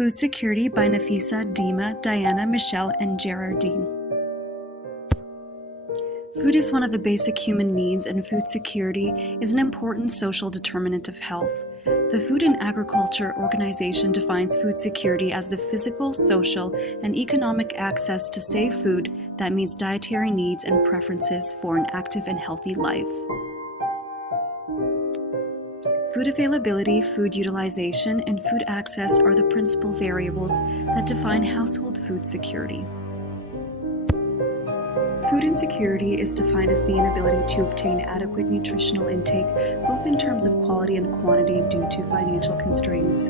Food Security by Nafisa, Dima, Diana, Michelle, and Gerardine. Food is one of the basic human needs, and food security is an important social determinant of health. The Food and Agriculture Organization defines food security as the physical, social, and economic access to safe food that meets dietary needs and preferences for an active and healthy life. Food availability, food utilization, and food access are the principal variables that define household food security. Food insecurity is defined as the inability to obtain adequate nutritional intake, both in terms of quality and quantity due to financial constraints.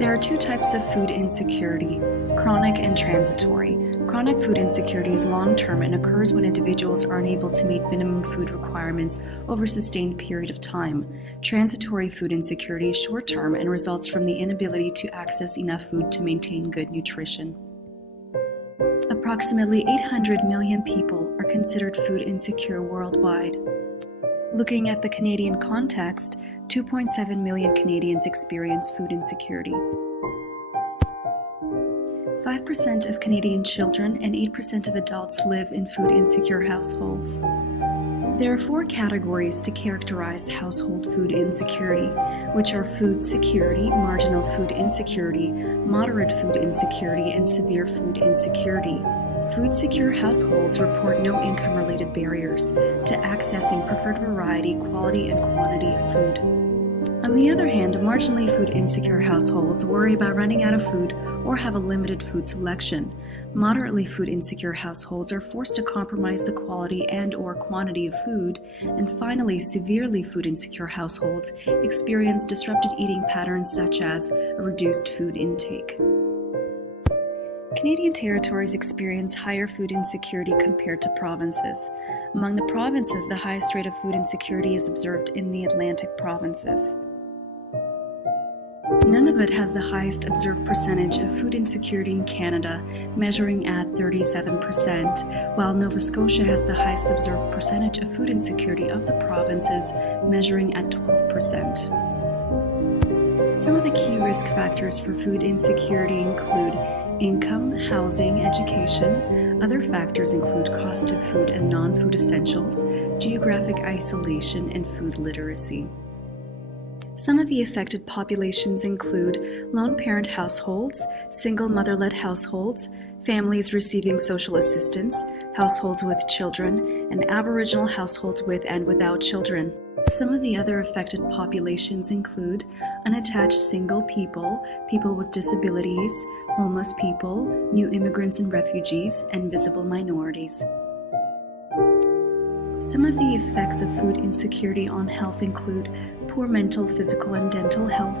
There are two types of food insecurity: chronic and transitory. Chronic food insecurity is long-term and occurs when individuals are unable to meet minimum food requirements over a sustained period of time. Transitory food insecurity is short-term and results from the inability to access enough food to maintain good nutrition. Approximately 800 million people are considered food insecure worldwide. Looking at the Canadian context, 2.7 million Canadians experience food insecurity. 5% of Canadian children and 8% of adults live in food insecure households. There are four categories to characterize household food insecurity, which are food security, marginal food insecurity, moderate food insecurity, and severe food insecurity. Food secure households report no income-related barriers to accessing preferred variety, quality, and quantity of food. On the other hand, marginally food insecure households worry about running out of food or have a limited food selection. Moderately food insecure households are forced to compromise the quality and/or quantity of food. And finally, severely food insecure households experience disrupted eating patterns such as a reduced food intake. Canadian territories experience higher food insecurity compared to provinces. Among the provinces, the highest rate of food insecurity is observed in the Atlantic provinces. Nunavut has the highest observed percentage of food insecurity in Canada, measuring at 37%, while Nova Scotia has the highest observed percentage of food insecurity of the provinces, measuring at 12%. Some of the key risk factors for food insecurity include income, housing, education. Other factors include cost of food and non-food essentials, geographic isolation, and food literacy. Some of the affected populations include lone parent households, single mother-led households, families receiving social assistance, households with children, and Aboriginal households with and without children. Some of the other affected populations include unattached single people, people with disabilities, homeless people, new immigrants and refugees, and visible minorities. Some of the effects of food insecurity on health include poor mental, physical, and dental health,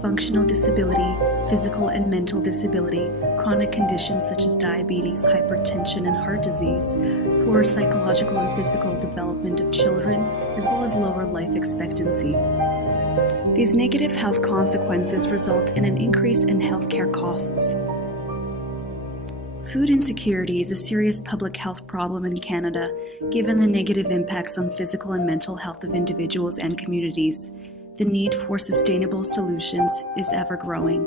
functional disability, physical and mental disability, chronic conditions such as diabetes, hypertension, and heart disease, poor psychological and physical development of children, as well as lower life expectancy. These negative health consequences result in an increase in healthcare costs. Food insecurity is a serious public health problem in Canada, given the negative impacts on physical and mental health of individuals and communities. The need for sustainable solutions is ever growing.